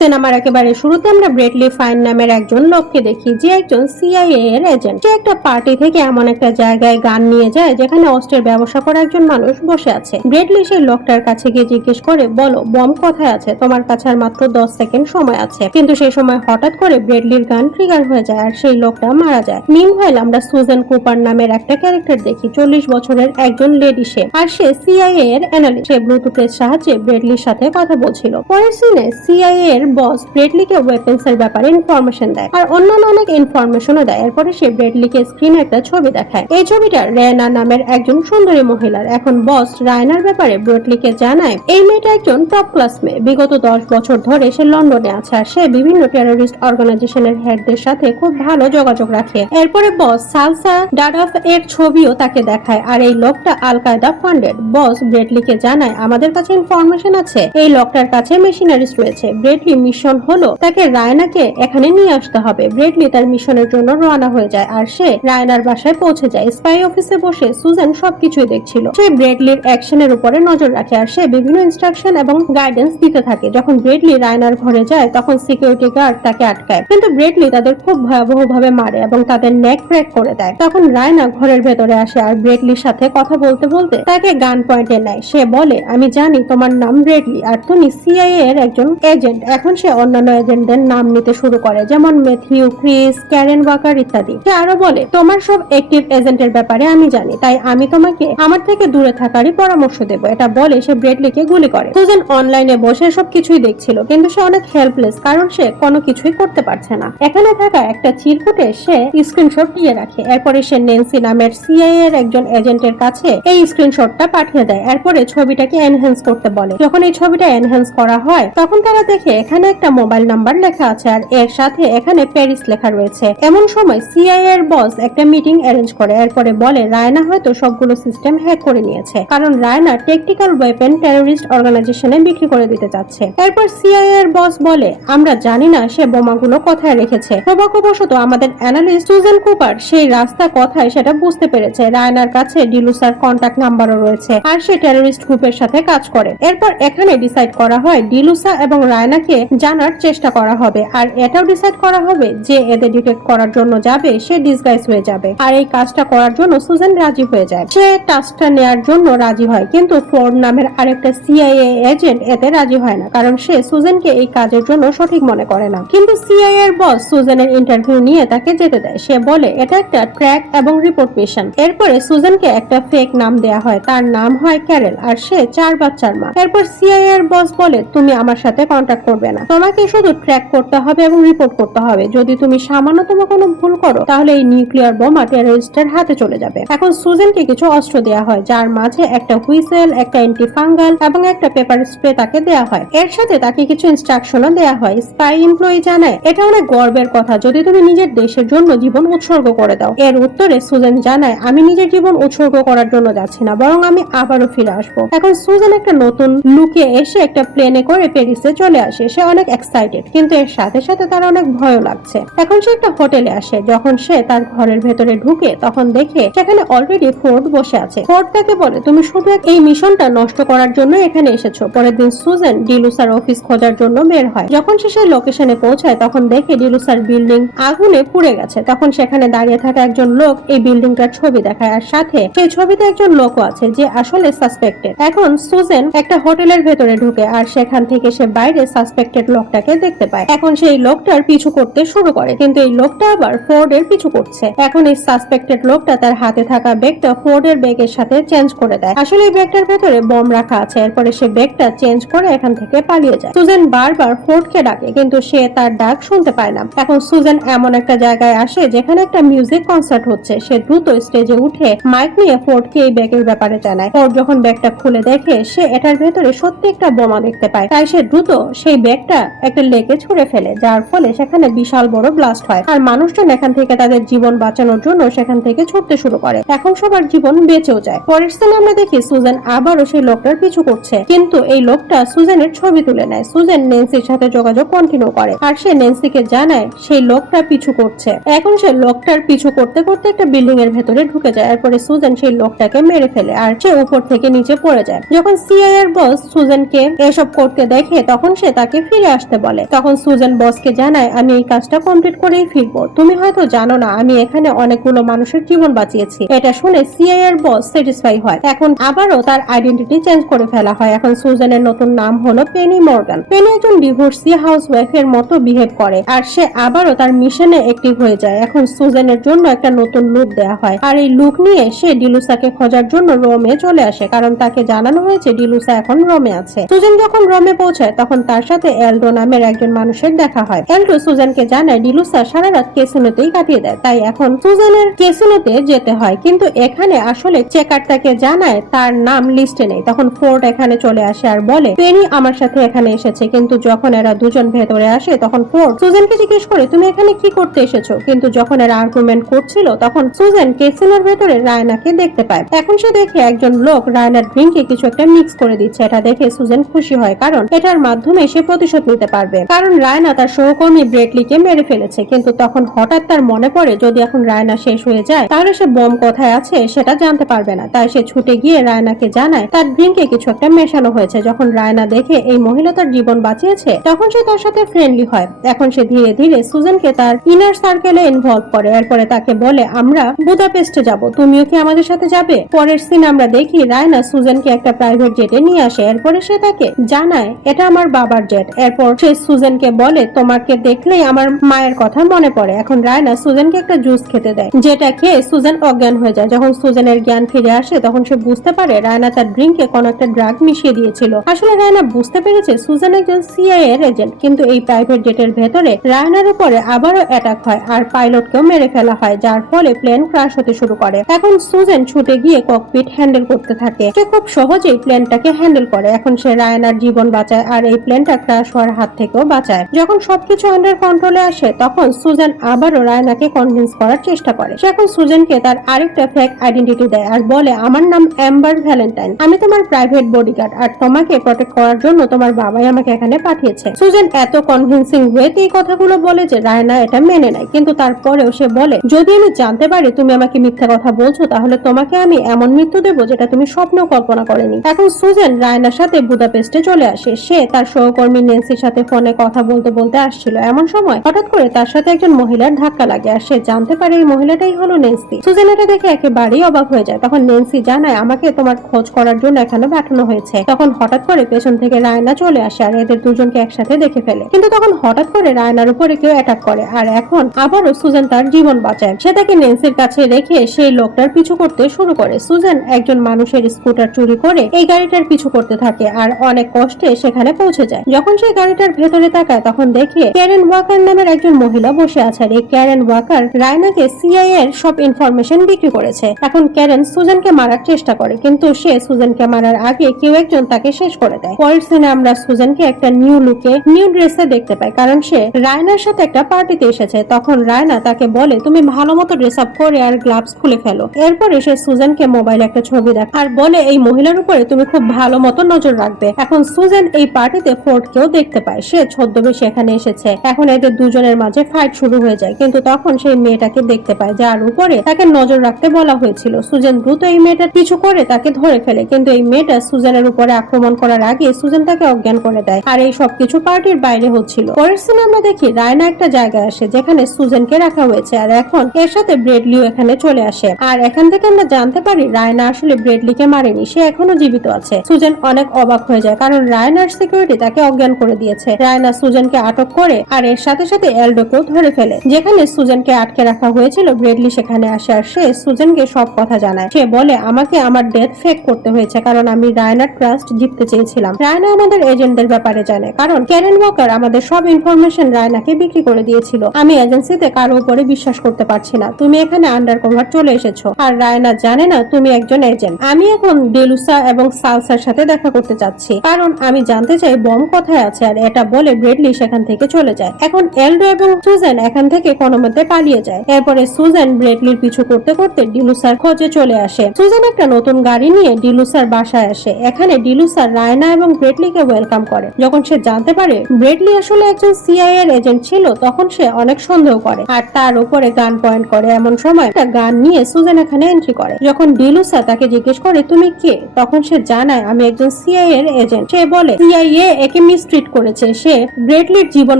সিনেমার একেবারে শুরুতে আমরা ব্রেডলি ফাইন নামের একজন লোককে দেখি, যে একজন সিআইএ এর এজেন্ট। সে একটা পার্টি থেকে এমন একটা জায়গায় গান নিয়ে যায় যেখানে অস্ত্রের ব্যবসা করা একজন মানুষ বসে আছে। ব্রেডলি সেই লোকটার কাছে গিয়ে জিজ্ঞেস করে, বলো বম কোথায় আছে, তোমার কাছে আর মাত্র 10 সেকেন্ড সময় আছে। কিন্তু সেই সময় হঠাৎ করে ব্রেডলির গান ট্রিগার হয়ে যায় আর সেই লোকটা মারা যায়। মিনওয়াইল আমরা সুজান কুপার নামের একটা ক্যারেক্টার দেখি, 40 বছরের একজন লেডি সে, আর সে সিআইএ এর অ্যানালিস্ট। সে ব্লুটুথের সাহায্যে ব্রেডলির সাথে কথা বলছিল। পরের সিনে সিআইএ এর বস ব্রেডলিকে ওয়েপন্স এর ব্যাপারে ইনফরমেশন দেয় আর অন্যান্য অনেক ইনফরমেশনও দেয়। এরপরে সে ব্রেডলিকে স্ক্রিনে একটা ছবি দেখায়। এই ছবিটা রেনা নামের একজন সুন্দরী মহিলার। এখন বস রায়নার ব্যাপারে ব্রেডলিকে জানায় এই মেয়েটা একজন টপ ক্লাস মেয়ে, বিগত 10 বছর ধরে সে লন্ডনে আছে আর সে বিভিন্ন টেরোরিস্ট অর্গানাইজেশনের হেডদের সাথে খুব ভালো যোগাযোগ রাখে। এরপরে বস সালসা ডাডাফ এর ছবিও তাকে দেখায় আর এই লোকটা আল কায়দা ফান্ডেড। বস ব্রেডলিকে জানায় আমাদের কাছে ইনফরমেশন আছে, এই লোকটার কাছে মেশিনারিজ রয়েছে। ব্রেডলি মিশন হলো তাকে রায়নাকে এখানে নিয়ে আসতে হবে। ব্রেডলি তার মিশনের জন্য রওনা হয়ে যায় আর সে রায়নার বাসায় পৌঁছে যায়। স্পাই অফিসে বসে সুজান সবকিছুই দেখছিল। সে ব্রেডলির অ্যাকশনের উপরে নজর রাখে আর সে বিভিন্ন ইনস্ট্রাকশন এবং গাইডেন্স দিতে থাকে। যখন ব্রেডলি রায়নার ঘরে যায় তখন সিকিউরিটি গার্ড তাকে আটকায়, কিন্তু ব্রেডলি তাদের খুব ভয়াবহভাবে মারে এবং তাদের নেক ক্র্যাক করে দেয়। তখন রায়না ঘরের ভেতরে আসে আর ব্রেডলির সাথে কথা বলতে বলতে তাকে গান পয়েন্টে নেয়। সে বলে আমি জানি তোমার নাম ব্রেডলি আর তুমি সিআইএ এর একজন এজেন্ট। এখন সে অন্যান্য এজেন্টদের নাম নিতে শুরু করে, যেমন ম্যাথিউ, ক্রিস, ক্যারেন ওয়াকার ইত্যাদি। সে আরো বলে তোমার সব অ্যাক্টিভ এজেন্টের ব্যাপারে আমি জানি, তাই আমি তোমাকে আমার থেকে দূরে থাকারই পরামর্শ দেব। এটা বলে সে ব্রেডলিকে গুলি করে। সুজান অনলাইনে বসে সবকিছুই দেখছিল, কিন্তু সে অনেক হেল্পলেস কারণ সে কোনো কিছুই করতে পারছে না। এখানে থাকা একটা চিরকুটে সে স্ক্রিনশট দিয়ে রাখে। এরপরে সে নেন্সি নামের সিআইএ এর একজন এজেন্টের কাছে এই স্ক্রিনশটটা পাঠিয়ে দেয়। এরপরে ছবিটাকে এনহ্যান্স করতে বলে। যখন এই ছবিটা এনহ্যান্স করা হয় তখন তারা দেখে এখানে একটা মোবাইল নাম্বার লেখা আছে আর এর সাথে এখানে প্যারিস লেখা রয়েছে। এমন সময় সিআইএ এর বস একটা মিটিং অ্যারেঞ্জ করে। এরপরে বলে রায়না হয়তো সবগুলো সিস্টেম হ্যাক করে নিয়েছে, কারণ রায়না টেকনিক্যাল ওয়েপন টেরোরিস্ট অর্গানাইজেশনে বিক্রি করে দিতে চাচ্ছে। এরপর সিআইএ এর বস বলে আমরা জানি না সে বোমাগুলো কোথায় রেখেছে, সৌভাগ্যবশত আমাদের অ্যানালিস্ট সুজান কুপার সেই রাস্তা কোথায় সেটা বুঝতে পেরেছে। রায়নার কাছে ডিলুসার কন্টাক্ট নাম্বারও রয়েছে আর সে টেরোরিস্ট গ্রুপের সাথে কাজ করে। এরপর এখানে ডিসাইড করা হয় ডিলুসা এবং রায়নাকে জানার চেষ্টা করা হবে আর এটাও ডিসাইড করা হবে যে এদের ডিটেক্ট করার জন্য যাবে সে ডিসগাইজ হয়ে যাবে। আর এই কাজটা করার জন্য সুজান রাজি হয়ে যায়। সে টাস্কটা নেয়ার জন্য রাজি হয়, কিন্তু ফোর্ড নামের আরেকটা সিআইএ এজেন্ট এতে রাজি হয় না, কারণ সে সুজানকে এই কাজের জন্য সঠিক মনে করে না। কিন্তু সিআইএ এর বস সুজানের ইন্টারভিউ নিয়ে তাকে যেতে দেয়। সে বলে এটা একটা ট্র্যাক এবং রিপোর্ট মিশন। এরপরে সুজানকে একটা ফেক নাম দেয়া হয়, তার নাম হয় ক্যারেল আর সে 4 বাচ্চার মা। এরপর সিআইএ এর বস বলে তুমি আমার সাথে কন্ট্যাক্ট করবে না, তোমাকে শুধু ট্র্যাক করতে হবে এবং রিপোর্ট করতে হবে। যদি তুমি সামান্যতম কোনো ভুল করো তাহলে এই নিউক্লিয়ার বোমা টেররিস্টের হাতে চলে যাবে। এখন সুজানকে কিছু অস্ত্র দেয়া হয়, যার মাঝে একটা হুইসেল, একটা অ্যান্টি ফাঙ্গাল এবং একটা পেপার স্প্রে তাকে দেয়া হয়। এর সাথে তাকে কিছু ইনস্ট্রাকশনও দেয়া হয়। স্পাই এমপ্লয়ি জানায় এটা অনেক গর্বের কথা যদি তুমি নিজের দেশের জন্য জীবন উৎসর্গ করে দাও। এর উত্তরে সুজান জানায় আমি নিজের জীবন উৎসর্গ করার জন্য যাচ্ছি না, বরং আমি আবারও ফিরে আসবো। এখন সুজান একটা নতুন লুকে এসে একটা প্লেনে করে প্যারিসে চলে আসে। সে অনেক এক্সাইটেড, কিন্তু এর সাথে সাথে তার অনেক ভয়ও লাগছে। এখন সে একটা হোটেলে আসে। যখন সে তার ঘরের ভেতরে ঢুকে তখন দেখে সেখানে অলরেডি ফোর্ড বসে আছে। ফোর্ড তাকে বলে তুমি শুধু এই মিশনটা নষ্ট করার জন্য এখানে এসেছো। পরের দিন সুজান ডিলুসার অফিস খোঁজার জন্য বের হয়। যখন সে সেই লোকেশনে পৌঁছায় তখন দেখে ডিলুসার বিল্ডিং আগুনে পুড়ে গেছে। তখন সেখানে দাঁড়িয়ে থাকা একজন লোক এই বিল্ডিংটার ছবি দেখায় আর সাথে সেই ছবিতে একজন লোকও আছে যে আসলে সাসপেক্টেড। এখন সুজান একটা হোটেলের ভেতরে ঢুকে আর সেখান থেকে সে বাইরে সাসপেক্টেড লোকটাকে দেখতে পায়। এখন সেই লোকটার পিছু করতে শুরু করে, কিন্তু এই লোকটা আবার ফোর্ড এর পিছু করছে। এখন এই সাসপেক্টেড লোকটা তার হাতে থাকা ব্যাগটা ফোর্ড এর ব্যাগের সাথে চেঞ্জ করে দেয়। আসলে এই ব্যাগটার ভেতরে বম রাখা আছে। এরপরে সে ব্যাগটা চেঞ্জ করে এখান থেকে পালিয়ে যায়। সুজান বারবার ফোর্ডকে ডাকে, কিন্তু সে তার ডাক শুনতে পায় না। এখন সুজান এমন একটা জায়গায় আসে যেখানে একটা মিউজিক কনসার্ট হচ্ছে। সে দ্রুত স্টেজে উঠে মাইক নিয়ে ফোর্ডকে এই ব্যাগের ব্যাপারে জানায়। ফোর্ড যখন ব্যাগটা খুলে দেখে সে এটার ভেতরে সত্যি একটা বোমা দেখতে পায়, তাই সে দ্রুত সেই ব্যাগটা একটা লেকে ছুঁড়ে ফেলে, যার ফলে সেখানে বিশাল বড় ব্লাস্ট হয় আর মানুষজন এখান থেকে তাদের জীবন বাঁচানোর জন্য সেখান থেকে ছুটতে শুরু করে। এখন সবার জীবন বেঁচেও যায়। পরের সিনে আমরা দেখি সুজান আবারও সেই লোকটার পিছু করছে, কিন্তু এই লোকটা সুজানের ছবি তুলে নেয়। সুজান নেন্সির সাথে যোগাযোগ কন্টিনিউ করে আর সে নেন্সিকে জানায় সেই লোকটা পিছু করছে। এখন সে লোকটার পিছু করতে করতে একটা বিল্ডিং এর ভেতরে ঢুকে যায়। এরপরে সুজান সেই লোকটাকে মেরে ফেলে আর সে উপর থেকে নিচে পড়ে যায়। যখন সিআইএ এর বস সুজানকে এসব করতে দেখে তখন সে তাকে ফিরে আসতে বলে। তখন সুজেন বসকে জানায়, আমি এই কাজটা কমপ্লিট করেই ফিরবো। তুমি হয়তো জানো না আমি এখানে অনেকগুলো মানুষের জীবন বাঁচিয়েছি। এটা শুনে সিআইএ এর বস স্যাটিসফাই হয়। এখন আবারও তার আইডেন্টিটি চেঞ্জ করে ফেলা হয়। এখন সুজেনের নতুন নাম হলো পেনি মর্গান। পেনি একজন ডিভোর্সি হাউসওয়াইফ এর মতো বিহেভ করে আর সে আবারও তার মিশনে অ্যাক্টিভ হয়ে যায়। এখন সুজেনের জন্য একটা নতুন লুক দেয়া হয় আর এই লুক নিয়ে সে ডিলুসাকে খোঁজার জন্য রোমে চলে আসে, কারণ তাকে জানানো হয়েছে ডিলুসা এখন রোমে আছে। সুজেন যখন রোমে পৌঁছায় তখন তার সাথে এলডো নামের একজন মানুষের দেখা হয়। এলডো সুজেনকে জানায় ডিলুসা সারা রাত ক্যাসিনোতেই কাটিয়ে দেয়, তাই এখন সুজেনের ক্যাসিনোতে যেতে হয়। কিন্তু এখানে আসলে চেকার তাকে জানায় তার নাম লিস্টে নেই। তখন ফোর্ড এখানে চলে আসে আর বলে পেনি আমার সাথে এখানে এসেছে। কিন্তু যখন এরা দুজন ভেতরে আসে তখন ফোর্ড সুজেনকে জিজ্ঞেস করে তুমি এখানে কি করতে এসেছো। কিন্তু যখন এরা আর্গুমেন্ট করছিল তখন সুজেন ক্যাসিনোর ভেতরে রায়নাকে দেখতে পায়। এখন সে দেখে একজন লোক রায়নার ড্রিঙ্কে কিছু একটা মিক্স করে দিচ্ছে। এটা দেখে সুজেন খুশি হয়, কারণ এটার মাধ্যমে সে প্রতিশোধ নিতে পারবে, কারণ রায়না তার সহকর্মী ব্রেটলিকে মেরে ফেলেছে। কিন্তু তখন হঠাৎ তার মনে পড়ে যদি এখন রায়না শেষ হয়ে যায় তাহলে সে বম কোথায় আছে সেটা জানতে পারবে না। তাই সে ছুটে গিয়ে রায়নাকে জানায় তার ড্রিঙ্কে কিছু একটা মেশানো হয়েছে। যখন রায়না দেখে এই মহিলা তার জীবন বাঁচিয়েছে তখন সে তার সাথে ফ্রেন্ডলি হয়। এখন সে ধীরে ধীরে সুজেনকে তার ইনার সার্কেলে ইনভলভ করে। এরপরে তাকে বলে আমরা বুদাপেস্টে যাব, তুমিও কি আমাদের সাথে যাবে। পরের সিন আমরা দেখি রায়না সুজেনকে একটা প্রাইভেট জেটে নিয়ে আসে। এরপরে সে তাকে জানায় এটা আমার বাবার জেট। এরপর সে সুজেনকে বলে তোমাকে দেখলেই আমার মায়ের কথা মনে পড়ে। এখন রায়না সুজেনকে একটা জুস খেতে দেয়, যেটা খেয়ে সুজেন অজ্ঞান হয়ে যায়। যখন সুজেনের জ্ঞান ফিরে আসে তখন সে বুঝতে পারে রায়না তার ড্রিঙ্কে কোনো একটা ড্রাগ মিশিয়ে দিয়েছিল। আসলে রায়না বুঝতে পেরেছে সুজেন একজন সিআইএ এর এজেন্ট। কিন্তু এই প্রাইভেট জেটের ভেতরে রায়নার উপরে আবারও অ্যাটাক হয় আর পাইলটকেও মেরে ফেলা হয়, যার ফলে প্লেন ক্র্যাশ হতে শুরু করে। এখন সুজেন ছুটে গিয়ে ককপিট হ্যান্ডেল করতে থাকে। সে খুব সহজেই প্লেনটাকে হ্যান্ডেল করে। এখন সে রায়নার জীবন বাঁচায় আর এই প্লেনটা ক্র্যাশ হওয়ার হাত থেকেও বাঁচায়। যখন সবকিছু আন্ডার কন্ট্রোলে আসে তখন সুজেন আবারও রায়নাকে কনভিন্স করার চেষ্টা করে। সে এখন সুজেনকে তার আরেকটা ফেক আইডেন্টিটি দেয় আর বলে আমার নাম এম্বার ভ্যালেন্টাইন, আমি তোমার প্রাইভেট বডিগার্ড আর তোমাকে প্রটেক্ট করার জন্য তোমার বাবাই আমাকে এখানে পাঠিয়েছে। সুজেন এত কনভিন্সিং ওয়েতে এই কথাগুলো বলে যে রায়না এটা মেনে নেয়। কিন্তু তারপরেও সে বলে যদি আমি জানতে পারি তুমি আমাকে মিথ্যা কথা বলছো তাহলে তোমাকে আমি এমন মৃত্যু দেবো যেটা তুমি স্বপ্নেও কল্পনা করেনি। এখন সুজেন রায়নার সাথে বুদাপেস্টে চলে আসে। সে তার সহকর্মী নেন্সির সাথে ফোনে কথা বলতে বলতে আসছিল। এমন সময় হঠাৎ করে তার সাথে একজন মহিলার ধাক্কা লাগে আর সে জানতে পারে এই মহিলাটাই হলো নেন্সি। সুজেন এটা দেখে একেবারেই অবাক হয়ে যায়। তখন নেন্সি জানায় আমাকে তোমার খোঁজ করার জন্য এখানে পাঠানো হয়েছে। তখন হঠাৎ করে পেছন থেকে রায়না চলে আসে আর এদের দুজনকে একসাথে দেখে ফেলে। কিন্তু তখন হঠাৎ করে রায়নার উপরে কেউ অ্যাটাক করে আর এখন আবারও সুজেন তার জীবন বাঁচায়। সে তাকে নেন্সির কাছে রেখে সেই লোকটার পিছু করতে শুরু করে। সুজেন একজন মানুষের স্কুটার চুরি করে এই গাড়িটার পিছু করতে থাকে আর অনেক কষ্টে সেখানে পৌঁছে যায়। যখন সেই গাড়িটার ভেতরে তাকায় তখন দেখে ক্যারেন ওয়াকার নামের একজন মহিলা বসে আছে। আর এই ক্যারেন ওয়াকার রায়নাকে সিআইএ এর সব ইনফরমেশন বিক্রি করেছে। এখন ক্যারেন সুজেনকে মারার চেষ্টা করে কিন্তু সে সুজেনকে মারার আগে কেউ একজন তাকে শেষ করে দেয়। পরের সিনে আমরা সুজেনকে একটা নিউ লুকে নিউ ড্রেসে দেখতে পাই, কারণ সে রায়নার সাথে একটা পার্টিতে এসেছে। তখন রায়না তাকে বলে তুমি ভালো মতো ড্রেস আপ করে আর গ্লাভস খুলে ফেলো। এরপরে সে সুজেনকে মোবাইলে একটা ছবি দেখ আর বলে এই মহিলার উপরে তুমি খুব ভালো মতো নজর রাখবে। এখন সুজেন এই পার্টিতে ফোর্ডকেও দেখতে পায়, সে ছদ্মবেশে এখানে এসেছে। এখন এদের দুজনের মাঝে ফাইট শুরু হয়ে যায়। কিন্তু তখন সেই মেয়েটাকে দেখতে পায় যার উপরে তাকে নজর রাখতে বলা হয়েছিল। সুজেন দ্রুত এই মেয়েটার পিছু করে তাকে ধরে ফেলে, কিন্তু এই মেয়েটা সুজেনের উপরে আক্রমণ করার আগে সুজেন তাকে অজ্ঞান করে দেয়। আর এই সবকিছু পার্টির বাইরে হচ্ছিল। পরের সিনে আমরা দেখি রায়না একটা জায়গায় আসে যেখানে সুজেনকে রাখা হয়েছে আর এখন এর সাথে ব্রেডলিও এখানে চলে আসে। আর এখান থেকে আমরা জানতে পারি রায়না আসলে ব্রেডলিকে মারেনি, সে এখনো জীবিত আছে। সুজেন অনেক অবাক হয়ে যায় কারণ রায়নার সিকিউরিটি তাকে অজ্ঞান করে দিয়েছে। রায়না সুজেনকে আটক করে আর এর সাথে সাথে এলডোকেও ধরে ফেলে। যেখানে সুজেনকে আটকে রাখা হয়েছিল ব্রেডলি সেখানে আসে আর সে সুজেনকে সব কথা জানায়। সে বলে আমাকে আমার ডেথ ফেক করতে হয়েছে কারণ আমি রায়নার ট্রাস্ট জিততে চেয়েছিলাম। রায়না আমাদের এজেন্টদের ব্যাপারে জানে কারণ ক্যারেন ওয়াকার আমাদের সব ইনফরমেশন রায়নাকে বিক্রি করে দিয়েছিল। আমি এজেন্সিতে কারো উপরে বিশ্বাস করতে পারছি না। তুমি এখানে আন্ডার কভার চলে এসেছো আর রায়না জানে না তুমি একজন এজেন্ট। আমি এখন ডেলুসা এবং সালসার সাথে দেখা করতে চাচ্ছি কারণ আমি জানতে চাই বম কোথায় আছে। আর এটা বলে ব্রেডলি সেখান থেকে চলে যায়। এখন এলডো এবং সুজেন এখান থেকে কোনো মতে পালিয়ে যায়। এরপরে সুজেন ব্রেডলির পিছু করতে করতে ডিলুসার খোঁজে চলে আসে। সুজেন একটা নতুন গাড়ি নিয়ে ডিলুসার বাসায় আসে। এখানে ডিলুসার রায়না এবং ব্রেডলিকে ওয়েলকাম করে। যখন সে জানতে পারে ব্রেডলি আসলে একজন সিআইএ এর এজেন্ট ছিল তখন সে অনেক সন্দেহ করে আর তার উপরে গান পয়েন্ট করে। এমন সময় একটা গান নিয়ে সুজেন এখানে এন্ট্রি করে। যখন ডিলুসা তাকে জিজ্ঞেস করে তুমি কে, তখন সে জানায় আমি একজন সিআইএ এর এজেন্ট। সে বলে সিআইএ একে মিস্ট্রি ট্রিট করেছে। সে ব্রেডলির জীবন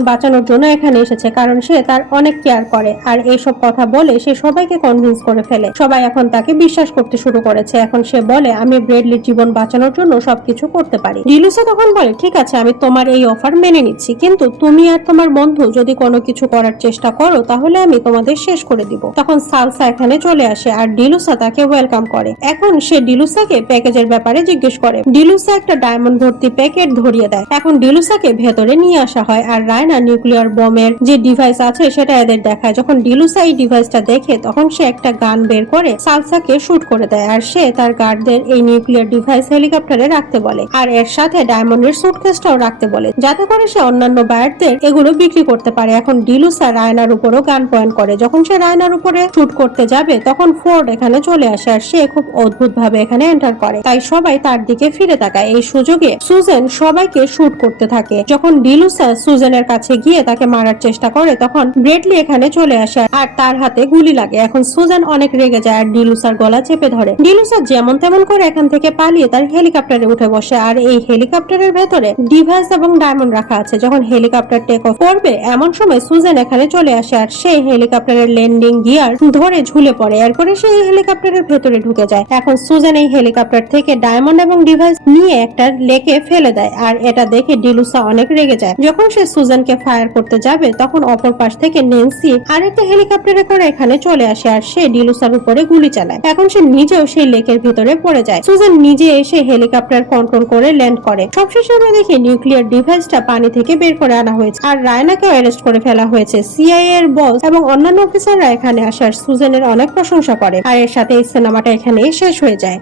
বাঁচানোর জন্য এখানে এসেছে, কারণ সে তার অনেক কেয়ার করে। আর এইসব কথা বলে সে সবাইকে কনভিন্স করে ফেলে। সবাই এখন তাকে বিশ্বাস করতে শুরু করেছে। এখন সে বলে, আমি ব্রেডলির জীবন বাঁচানোর জন্য সবকিছু করতে পারি। ডিলুসা তখন বলে, ঠিক আছে, আমি তোমার এই অফার মেনে নিচ্ছি, কিন্তু তুমি আর তোমার বন্ধু যদি কোনো কিছু করার চেষ্টা করো তাহলে আমি তোমাদের শেষ করে দিব। তখন সালসা এখানে চলে আসে আর ডিলুসা তাকে ওয়েলকাম করে। এখন সে ডিলুসাকে প্যাকেজের ব্যাপারে জিজ্ঞেস করে। ডিলুসা একটা ডায়মন্ড ভর্তি প্যাকেট ধরিয়ে দেয়। এখন ডিলুসাকে ভেতরে নিয়ে আসা হয় আর রায়না নিউক্লিয়ার বোমের যে ডিভাইস আছে সেটা এদের দেখায়। যখন ডিলুসা এই ডিভাইসটা দেখে তখন সে একটা গান বের করে সালসাকে শুট করে দেয় আর সে তার গার্ডদের এই নিউক্লিয়ার ডিভাইস হেলিকপ্টারে রাখতে বলে আর এর সাথে ডায়মন্ডের সুটকেসটাও রাখতে বলে, যাতে করে সে অন্যান্য বায়ারদের এগুলো বিক্রি করতে পারে। এখন ডিলুসা রায়নার উপরও গান পয়েন্ট করে। যখন সে রায়নার উপরে শুট করতে যাবে তখন ফোর্ড এখানে চলে আসে আর সে খুব অদ্ভুত ভাবে এখানে এন্টার করে। তাই সবাই তার দিকে ফিরে তাকায়। এই সুযোগে সুজেন সবাইকে শুট করতে থাকে। যখন ডিলুসা সুজেনের কাছে গিয়ে তাকে মারার চেষ্টা করে তখন ব্রেডলি এখানে চলে আসে আর তার হাতে গুলি লাগে। এখন সুজেন অনেক রেগে যায় আর ডিলুসার গলা চেপে ধরে। ডিলুসা যেমন তেমন করে এখান থেকে পালিয়ে তার হেলিকপ্টারে উঠে বসে আর এই হেলিকপ্টারের ভেতরে ডিভাইস এবং ডায়মন্ড রাখা আছে। যখন হেলিকপ্টার টেক অফ করবে এমন সময় সুজেন এখানে চলে আসে আর সেই হেলিকপ্টারের ল্যান্ডিং গিয়ার ধরে ঝুলে পড়ে। এরপরে সেই হেলিকপ্টারের ভেতরে ঢুকে যায়। এখন সুজেন এই হেলিকপ্টার থেকে ডায়মন্ড এবং ডিভাইস নিয়ে একটা লেকে ফেলে দেয় আর এটা দেখে ডিলুসা অনেক রেগে যায়। যখন সে সুজেনকে ফায়ার করতে যাবে তখন অপর পাশ থেকে নেন্সি আরেকটা হেলিকপ্টারে করে এখানে চলে আসে আর সে ডিলুসার উপরে গুলি চালায়। এখন সে নিজেও সেই লেকের ভিতরে পড়ে যায়। সুজেন নিজে এসে হেলিকপ্টার কন্ট্রোল করে ল্যান্ড করে। সবশেষে আমরা দেখি নিউক্লিয়ার ডিভাইসটা পানি থেকে বের করে আনা হয়েছে আর রায়নাকেও অ্যারেস্ট করে ফেলা হয়েছে। সিআইএ এর বস এবং অন্যান্য অফিসাররা এখানে আসার সুজেনের অনেক প্রশংসা করে আর এর সাথে এই সিনেমাটা এখানেই শেষ হয়ে যায়।